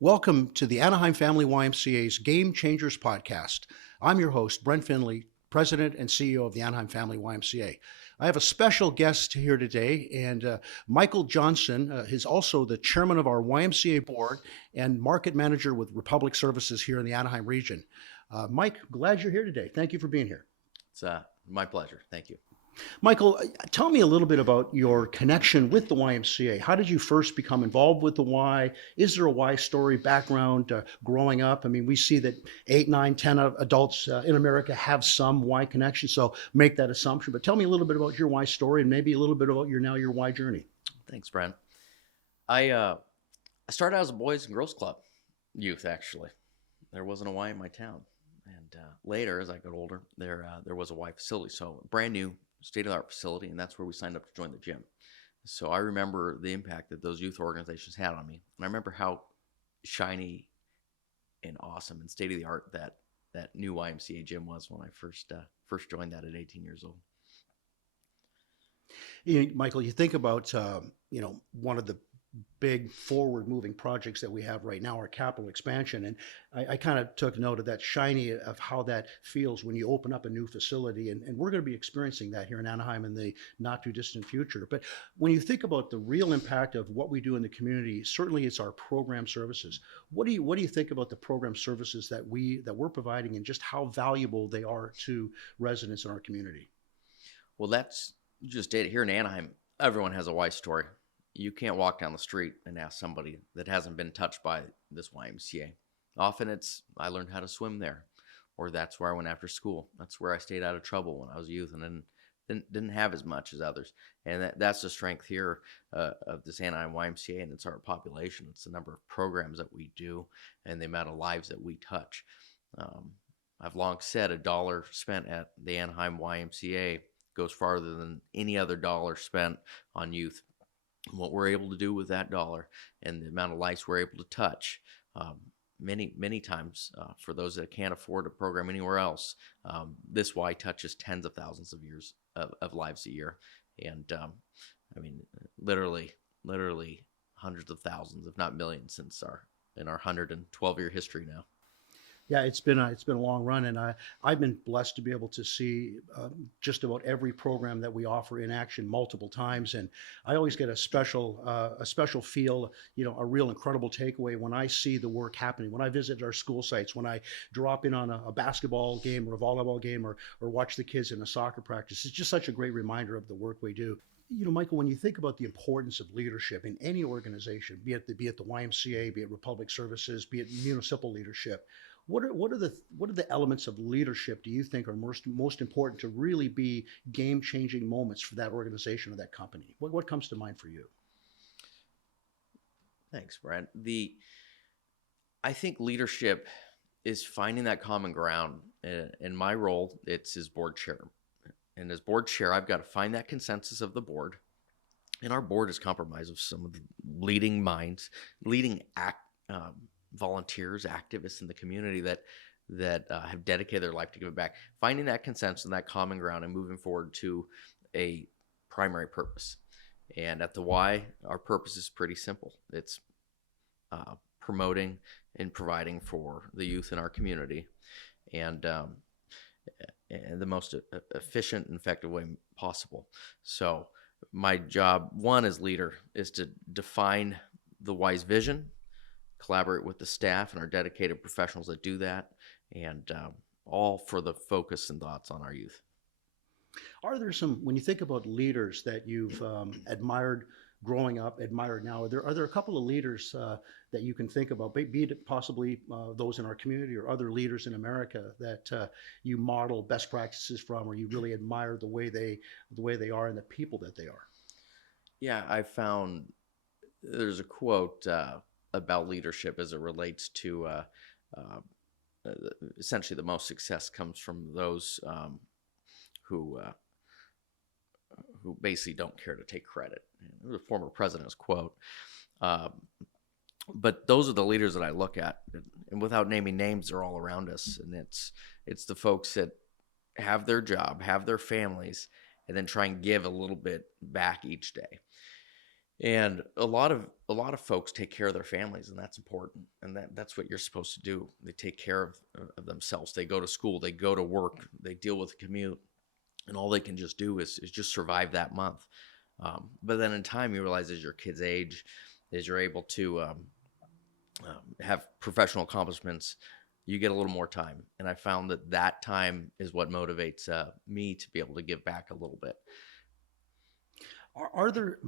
Welcome to the Anaheim Family YMCA's Game Changers podcast. I'm your host, Brent Finley, President and CEO of the Anaheim Family YMCA. I have a special guest here today, and Michael Johnson is also the chairman of our YMCA board and market manager with Republic Services here in the Anaheim region. Mike, glad you're here today. Thank you for being here. It's my pleasure. Thank you. Michael, tell me a little bit about your connection with the YMCA. How did you first become involved with the Y? Is there a Y story background growing up? I mean, we see that 8, 9, 10 adults in America have some Y connection, so make that assumption. But tell me a little bit about your Y story and maybe a little bit about your Y journey. Thanks, Brent. I started out as a Boys and Girls Club youth, actually. There wasn't a Y in my town. And later, as I got older, there was a Y facility. So brand new state-of-the-art facility, and that's where we signed up to join the gym. So I remember the impact that those youth organizations had on me, and I remember how shiny and awesome and state-of-the-art that new YMCA gym was when I first joined that at 18 years old. Michael, you think about one of the big forward-moving projects that we have right now, our capital expansion, and I kind of took note of that shiny of how that feels when you open up a new facility, and we're going to be experiencing that here in Anaheim in the not-too-distant future. But when you think about the real impact of what we do in the community, certainly it's our program services. What do you think about the program services that we're providing and just how valuable they are to residents in our community? Well, that's just it. Here in Anaheim, everyone has a Y story. You can't walk down the street and ask somebody that hasn't been touched by this YMCA. Often it's, I learned how to swim there, or that's where I went after school. That's where I stayed out of trouble when I was a youth and didn't have as much as others. And that's the strength here of this Anaheim YMCA, and it's our population. It's the number of programs that we do and the amount of lives that we touch. I've long said a dollar spent at the Anaheim YMCA goes farther than any other dollar spent on youth. What we're able to do with that dollar and the amount of lives we're able to touch, many times for those that can't afford a program anywhere else, this Y touches tens of thousands of years of lives a year, and I mean literally hundreds of thousands, if not millions, since our 112-year history now. Yeah, it's been a long run, and I've been blessed to be able to see just about every program that we offer in action multiple times, and I always get a special feel, a real incredible takeaway when I see the work happening. When I visit our school sites, when I drop in on a basketball game or a volleyball game, or watch the kids in a soccer practice, it's just such a great reminder of the work we do. Michael, when you think about the importance of leadership in any organization, be it the YMCA, be it Republic Services, be it municipal leadership, what are the elements of leadership do you think are most important to really be game-changing moments for that organization or that company? What comes to mind for you? Thanks, Brent. I think leadership is finding that common ground. In my role, it's as board chair. And as board chair, I've got to find that consensus of the board. And our board is comprised of some of the leading minds, volunteers, activists in the community that have dedicated their life to give it back. Finding that consensus and that common ground and moving forward to a primary purpose. And at the Y, our purpose is pretty simple. It's promoting and providing for the youth in our community, and the most efficient and effective way possible. So my job, one as leader, is to define the Y's vision, collaborate with the staff and our dedicated professionals that do that, and all for the focus and thoughts on our youth. Are there when you think about leaders that you've admired growing up, admired now, are there a couple of leaders that you can think about, be it possibly those in our community or other leaders in America that you model best practices from, or you really admire the way they are and the people that they are? Yeah, I found there's a quote about leadership as it relates to essentially the most success comes from those who basically don't care to take credit. It was a former president's quote. But those are the leaders that I look at, and without naming names, they're all around us. And it's the folks that have their job, have their families, and then try and give a little bit back each day. And a lot of folks take care of their families, and that's important. And that's what you're supposed to do. They take care of themselves. They go to school, they go to work, they deal with the commute, and all they can just do is just survive that month. But then in time, you realize as your kids age, as you're able to have professional accomplishments, you get a little more time. And I found that that time is what motivates me to be able to give back a little bit. Are there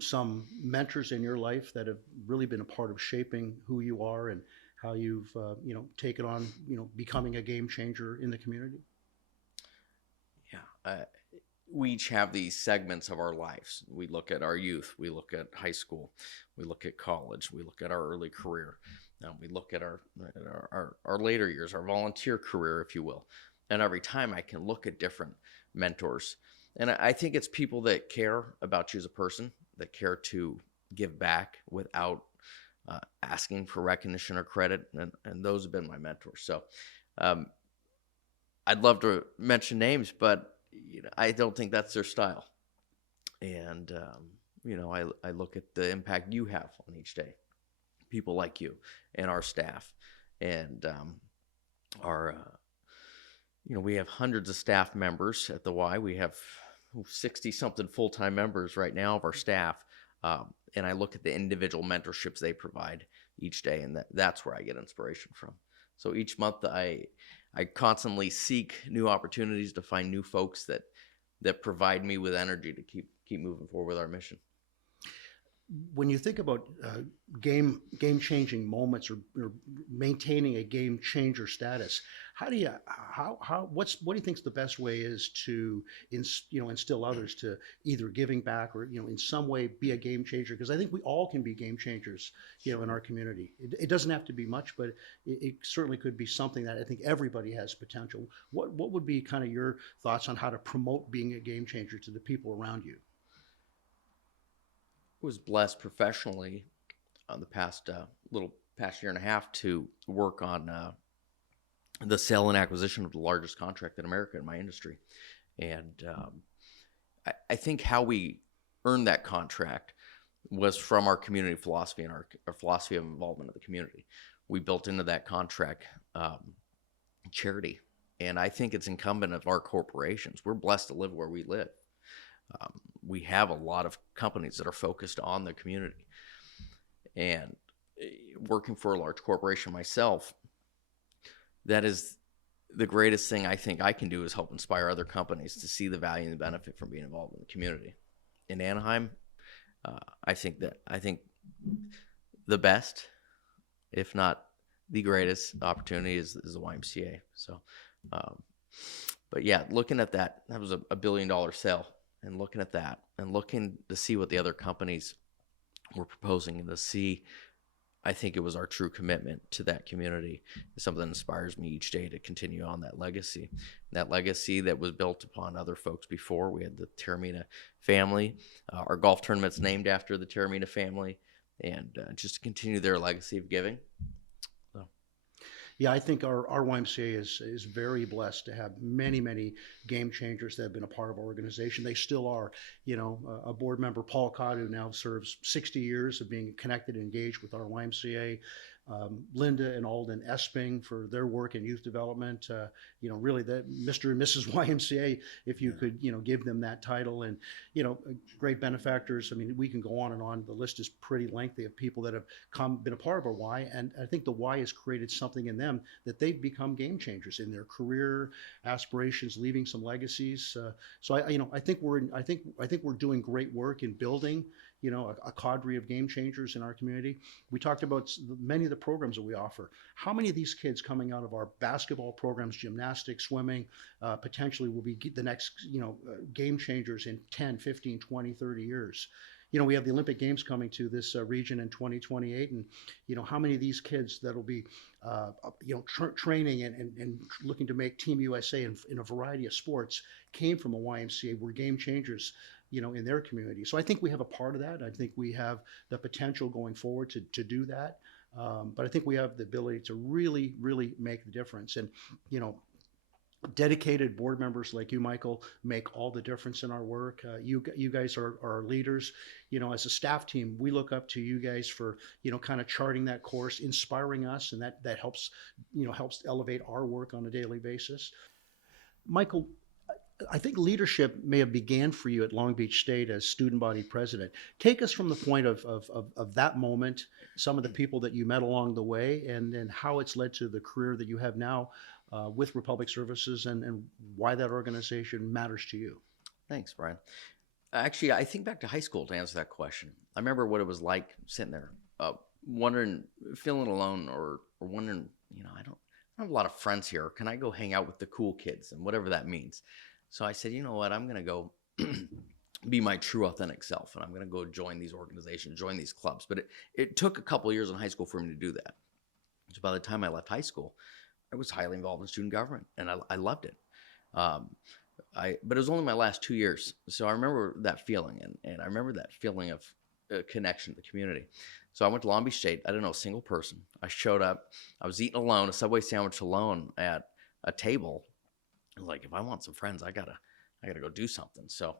some mentors in your life that have really been a part of shaping who you are and how you've taken on becoming a game changer in the community? Yeah. We each have these segments of our lives. We look at our youth, we look at high school, we look at college, we look at our early career, we look at our later years, our volunteer career, if you will. And every time I can look at different mentors. And I think it's people that care about you as a person, that care to give back without asking for recognition or credit. And those have been my mentors. So um, I'd love to mention names, but I don't think that's their style. And I look at the impact you have on each day. People like you and our staff, and our we have hundreds of staff members at the Y. We have 60 something full-time members right now of our staff, and I look at the individual mentorships they provide each day, and that's where I get inspiration from. So each month I constantly seek new opportunities to find new folks that provide me with energy to keep moving forward with our mission. When you think about game changing moments or maintaining a game changer status, what do you think is the best way is to instill others to either giving back or in some way be a game changer? Because I think we all can be game changers in our community. It doesn't have to be much, but it certainly could be something that I think everybody has potential. What would be kind of your thoughts on how to promote being a game changer to the people around you? Was blessed professionally on the past past year and a half to work on the sale and acquisition of the largest contract in America in my industry, and I think how we earned that contract was from our community philosophy and our philosophy of involvement of the community. We built into that contract charity, and I think it's incumbent of our corporations. We're blessed to live where we live. We have a lot of companies that are focused on the community, and working for a large corporation myself, that is the greatest thing I think I can do is help inspire other companies to see the value and the benefit from being involved in the community. In Anaheim, I think the best, if not the greatest opportunity is the YMCA. So, but yeah, looking at that was a $1 billion sale. And looking at that and looking to see what the other companies were proposing and to see, I think it was our true commitment to that community. It's something that inspires me each day to continue on that legacy. That legacy that was built upon other folks before. We had the Terramina family. Our golf tournament's named after the Terramina family. And just to continue their legacy of giving. Yeah, I think our YMCA is very blessed to have many game changers that have been a part of our organization. They still are. A board member, Paul Cott, who now serves 60 years of being connected and engaged with our YMCA. Linda and Alden Esping for their work in youth development. Really that Mr. and Mrs. YMCA, if you could, give them that title, and great benefactors. I mean, we can go on and on. The list is pretty lengthy of people that have been a part of our Y, and I think the Y has created something in them that they've become game changers in their career aspirations, leaving some legacies. So I think we're doing great work in building a cadre of game changers in our community. We talked about many of the programs that we offer. How many of these kids coming out of our basketball programs, gymnastics, swimming, potentially will be the next, game changers in 10, 15, 20, 30 years? We have the Olympic Games coming to this region in 2028, and how many of these kids that'll be, training and looking to make Team USA in a variety of sports came from a YMCA, were game changers, in their community. So I think we have a part of that. I think we have the potential going forward to do that. But I think we have the ability to really make the difference. And, dedicated board members like you, Michael, make all the difference in our work. You guys are our leaders. As a staff team, we look up to you guys for kind of charting that course, inspiring us, and that helps helps elevate our work on a daily basis. Michael, I think leadership may have began for you at Long Beach State as student body president. Take us from the point of that moment, some of the people that you met along the way, and then how it's led to the career that you have now with Republic Services, and why that organization matters to you. Thanks, Brian. Actually, I think back to high school to answer that question. I remember what it was like sitting there, wondering, feeling alone, or wondering, I don't have a lot of friends here. Can I go hang out with the cool kids and whatever that means? So I said, you know what? I'm going to go be my true authentic self. And I'm going to go join these organizations, join these clubs. But it took a couple of years in high school for me to do that. So by the time I left high school, I was highly involved in student government, and I loved it. But it was only my last 2 years. So I remember that feeling, and I remember that feeling of connection to the community. So I went to Long Beach State. I didn't know a single person. I showed up. I was eating alone, a Subway sandwich alone at a table. I was like, if I want some friends, I gotta go do something. So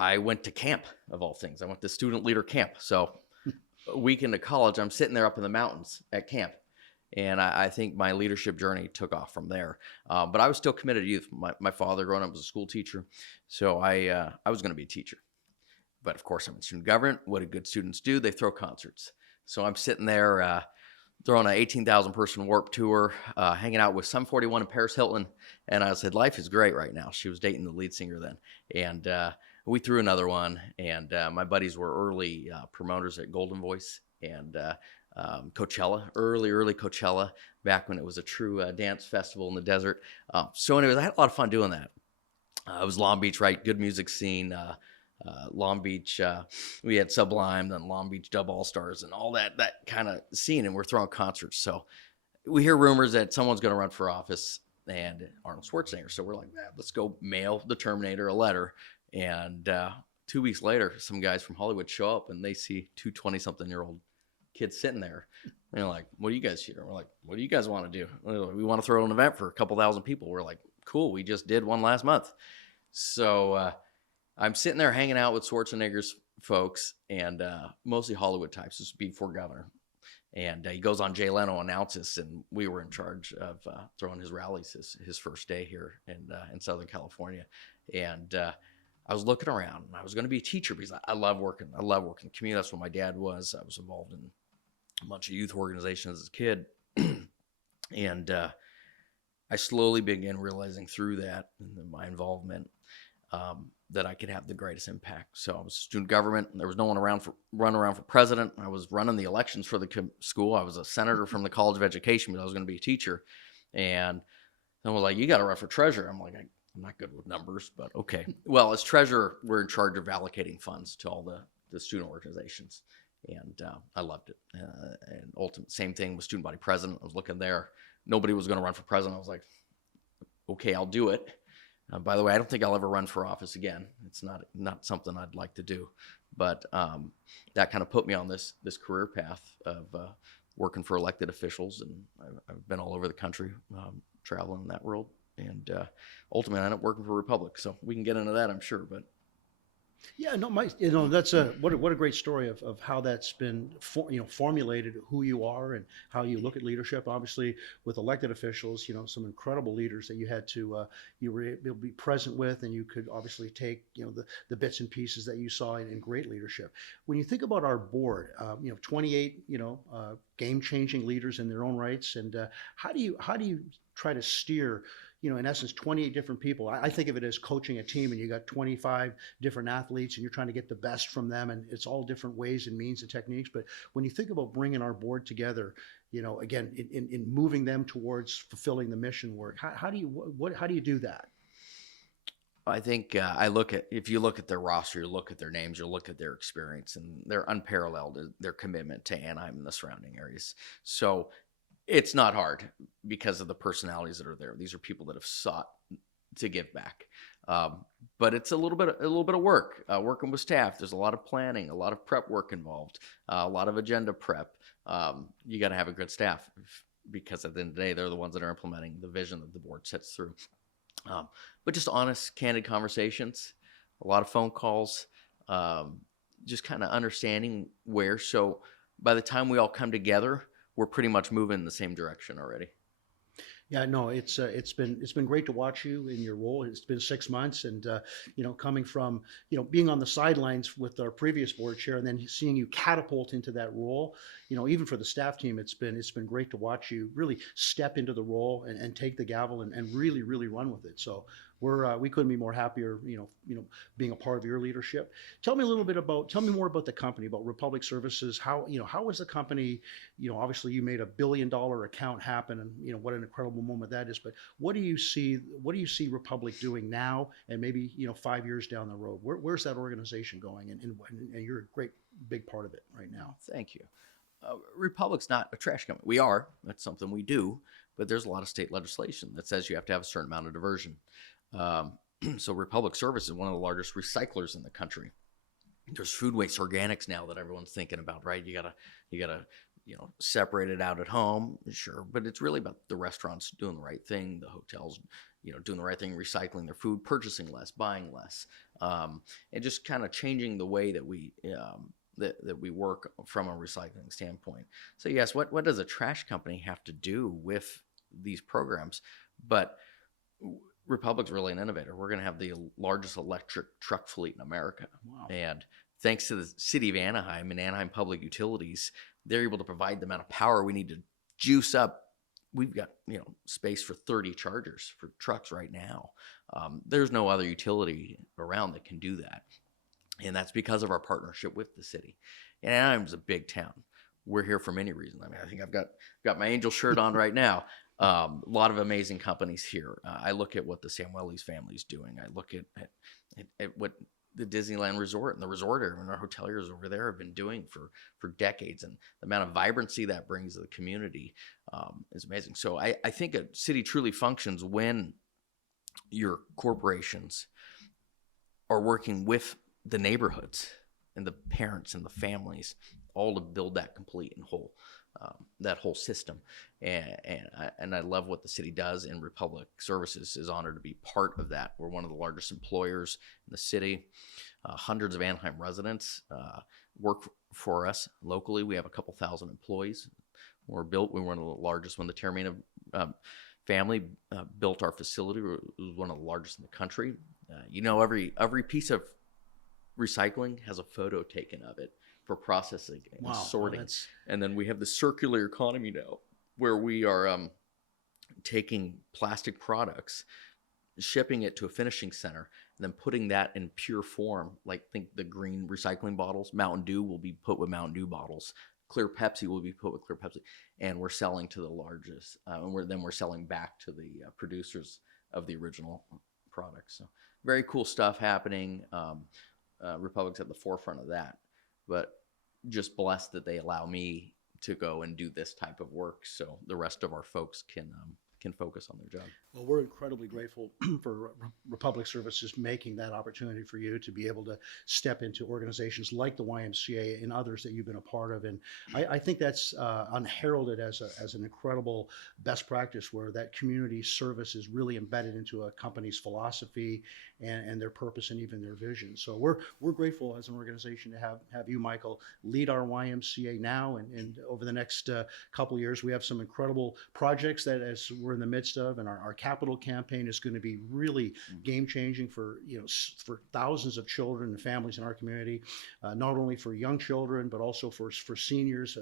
I went to camp, of all things. I went to student leader camp. So a week into college, I'm sitting there up in the mountains at camp. And I think my leadership journey took off from there. But I was still committed to youth. My father, growing up, was a school teacher. So I was going to be a teacher. But of course, I'm in student government. What do good students do? They throw concerts. So I'm sitting there throwing an 18,000 person Warp Tour, hanging out with Sum 41 and Paris Hilton. And I said, life is great right now. She was dating the lead singer then. And we threw another one. And my buddies were early promoters at Golden Voice and Coachella, early Coachella, back when it was a true dance festival in the desert. So anyways, I had a lot of fun doing that. It was Long Beach, right? Good music scene. Long Beach, we had Sublime, then Long Beach Dub All Stars, and all that kind of scene, and we're throwing concerts. So we hear rumors that someone's going to run for office, and Arnold Schwarzenegger. So we're like, let's go mail the Terminator a letter. And 2 weeks later, some guys from Hollywood show up, and they see two 20-something-year-old kids sitting there. And they're like, what do you guys here? And we're like, what do you guys want to do? We want to throw an event for a couple thousand people. We're like, cool, we just did one last month. So I'm sitting there hanging out with Schwarzenegger's folks, and mostly Hollywood types. This is before governor. And he goes on Jay Leno, announces, and we were in charge of throwing his rallies his first day here in Southern California. And I was looking around, and I was going to be a teacher because I love working. I love working in the community. That's what my dad was. I was involved in a bunch of youth organizations as a kid. And I slowly began realizing through that and my involvement that I could have the greatest impact. So I was student government. There was no one running around for president. I was running the elections for the school. I was a senator from the College of Education, but I was going to be a teacher. And someone was like, you got to run for treasurer. I'm like, I'm not good with numbers, but okay. Well, as treasurer, we're in charge of allocating funds to all the student organizations. And I loved it. And ultimately, same thing with student body president. I was looking there. Nobody was going to run for president. I was like, okay, I'll do it. By the way, I don't think I'll ever run for office again. It's not something I'd like to do. But that kind of put me on this career path of working for elected officials. And I've been all over the country traveling in that world. And ultimately, I ended up working for Republic. So we can get into that, I'm sure. But Yeah, no, that's what a great story of how that's been formulated who you are and how you look at leadership. Obviously, with elected officials, some incredible leaders that you had to you were able to be present with, and you could obviously take the bits and pieces that you saw in great leadership. When you think about our board, 28 game changing leaders in their own rights, and how do you try to steer? In essence, 28 different people. I think of it as coaching a team, and you got 25 different athletes, and you're trying to get the best from them, and it's all different ways and means and techniques. But when you think about bringing our board together, again, in moving them towards fulfilling the mission work, how do you do that? I think if you look at their roster, you look at their names, you look at their experience, and they're unparalleled, their commitment to Anaheim and the surrounding areas. So it's not hard because of the personalities that are there. These are people that have sought to give back. But it's a little bit of work, working with staff. There's a lot of planning, a lot of prep work involved, a lot of agenda prep. You got to have a good staff because at the end of the day, they're the ones that are implementing the vision that the board sets through. But just honest, candid conversations, a lot of phone calls, um, just kind of understanding where. So by the time we all come together, we're pretty much moving in the same direction already. Yeah, no, it's been great to watch you in your role. It's been 6 months, and coming from being on the sidelines with our previous board chair, and then seeing you catapult into that role. Even for the staff team, it's been great to watch you really step into the role and take the gavel and really run with it. So we couldn't be more happier. Being a part of your leadership. Tell me more about the company, about Republic Services. How was the company? Obviously you made $1 billion account happen, and what an incredible moment that is. But what do you see Republic doing now, and maybe 5 years down the road? Where's that organization going? And you're a great big part of it right now. Thank you. Republic's not a trash company. We are. That's something we do. But there's a lot of state legislation that says you have to have a certain amount of diversion. Um, so Republic Service is one of the largest recyclers in the country. There's food waste organics now that everyone's thinking about, right? You gotta separate it out at home, sure, but it's really about the restaurants doing the right thing, the hotels doing the right thing, recycling their food, purchasing less, buying less, and just kind of changing the way that we work from a recycling standpoint. So yes, what does a trash company have to do with these programs? But Republic's really an innovator. We're going to have the largest electric truck fleet in America. Wow. And thanks to the city of Anaheim and Anaheim Public Utilities, they're able to provide the amount of power we need to juice up. We've got space for 30 chargers for trucks right now. There's no other utility around that can do that. And that's because of our partnership with the city. And Anaheim's a big town. We're here for many reasons. I mean, I think I've got my Angel shirt on right now. A lot of amazing companies here. I look at what the Samuelis family is doing. I look at what the Disneyland Resort and the resort area and our hoteliers over there have been doing for decades, and the amount of vibrancy that brings to the community is amazing. So I think a city truly functions when your corporations are working with the neighborhoods and the parents and the families, all to build that complete and whole. That whole system, and I love what the city does, and Republic Services is honored to be part of that. We're one of the largest employers in the city. Hundreds of Anaheim residents work for us locally. We have a couple thousand employees. We're one of the largest. When the Terramina family built our facility, it was one of the largest in the country. Every piece of recycling has a photo taken of it for processing and Wow. sorting. And then we have the circular economy now, where we are taking plastic products, shipping it to a finishing center, and then putting that in pure form. Like, think the green recycling bottles. Mountain Dew will be put with Mountain Dew bottles. Clear Pepsi will be put with Clear Pepsi. And we're selling to the largest. And we're selling back to the producers of the original product. So very cool stuff happening. Republic's at the forefront of that. But just blessed that they allow me to go and do this type of work, so the rest of our folks can focus on their job. Well, we're incredibly grateful for Republic Services making that opportunity for you to be able to step into organizations like the YMCA and others that you've been a part of. And I think that's unheralded as an incredible best practice, where that community service is really embedded into a company's philosophy and their purpose and even their vision. So we're grateful as an organization to have you, Michael, lead our YMCA now and over the next couple of years. We have some incredible projects that as we're in the midst of, and our capital campaign is going to be really game changing for thousands of children and families in our community, not only for young children but also for seniors.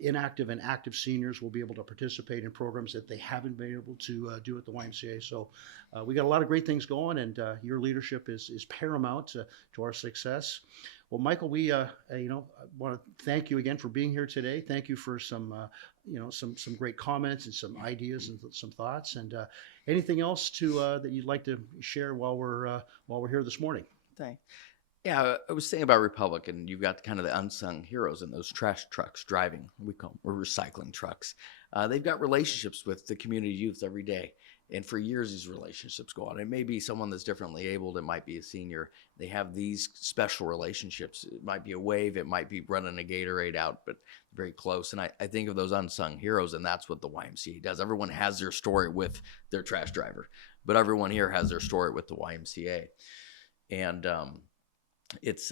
Inactive and active seniors will be able to participate in programs that they haven't been able to do at the YMCA. So we got a lot of great things going, and your leadership is paramount to our success. Well, Michael, we want to thank you again for being here today. Thank you for some great comments and some ideas and some thoughts. And anything else that you'd like to share while we're here this morning? Thanks. Yeah, I was saying about Republic, and you've got kind of the unsung heroes in those trash trucks driving. We call them recycling trucks. They've got relationships with the community youth every day, And for years, these relationships go on. It may be someone that's differently abled. It might be a senior. They have these special relationships. It might be a wave. It might be running a Gatorade out, but very close. And I think of those unsung heroes, and that's what the YMCA does. Everyone has their story with their trash driver, but everyone here has their story with the YMCA. And it's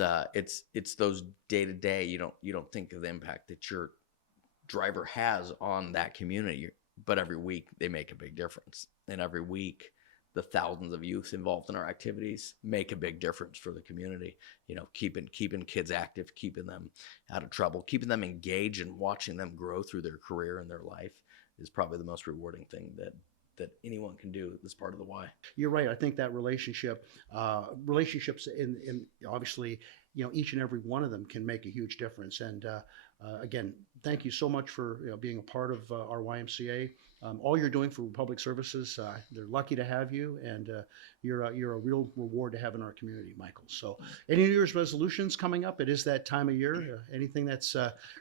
those day to day. You don't think of the impact that your driver has on that community, but every week they make a big difference. And every week, the thousands of youth involved in our activities make a big difference for the community. Keeping kids active, keeping them out of trouble, keeping them engaged, and watching them grow through their career and their life is probably the most rewarding thing that anyone can do as part of the Y. You're right. I think that relationships in obviously, each and every one of them can make a huge difference. And again, thank you so much for being a part of our YMCA. All you're doing for public services, they're lucky to have you, and you're a real reward to have in our community, Michael. So, any New Year's resolutions coming up? It is that time of year. Anything that's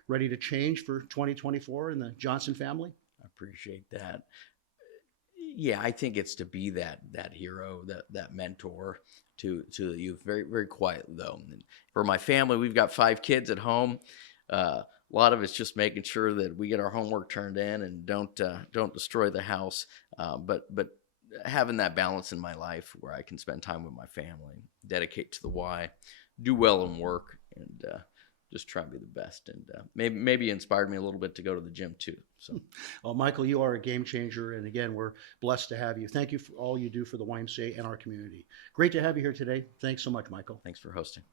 ready to change for 2024 in the Johnson family? I appreciate that. Yeah, I think it's to be that hero, that mentor to the youth. Very, very quiet though. And for my family, we've got 5 kids at home. A lot of it's just making sure that we get our homework turned in and don't destroy the house. But having that balance in my life where I can spend time with my family, dedicate to the Y, do well in work, and just try to be the best. And maybe inspired me a little bit to go to the gym too. So, well, Michael, you are a game changer, and again, we're blessed to have you. Thank you for all you do for the YMCA and our community. Great to have you here today. Thanks so much, Michael. Thanks for hosting.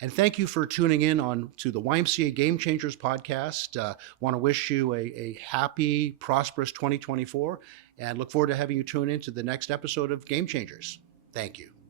And thank you for tuning in to the YMCA Game Changers podcast. Want to wish you a happy, prosperous 2024, and look forward to having you tune in to the next episode of Game Changers. Thank you.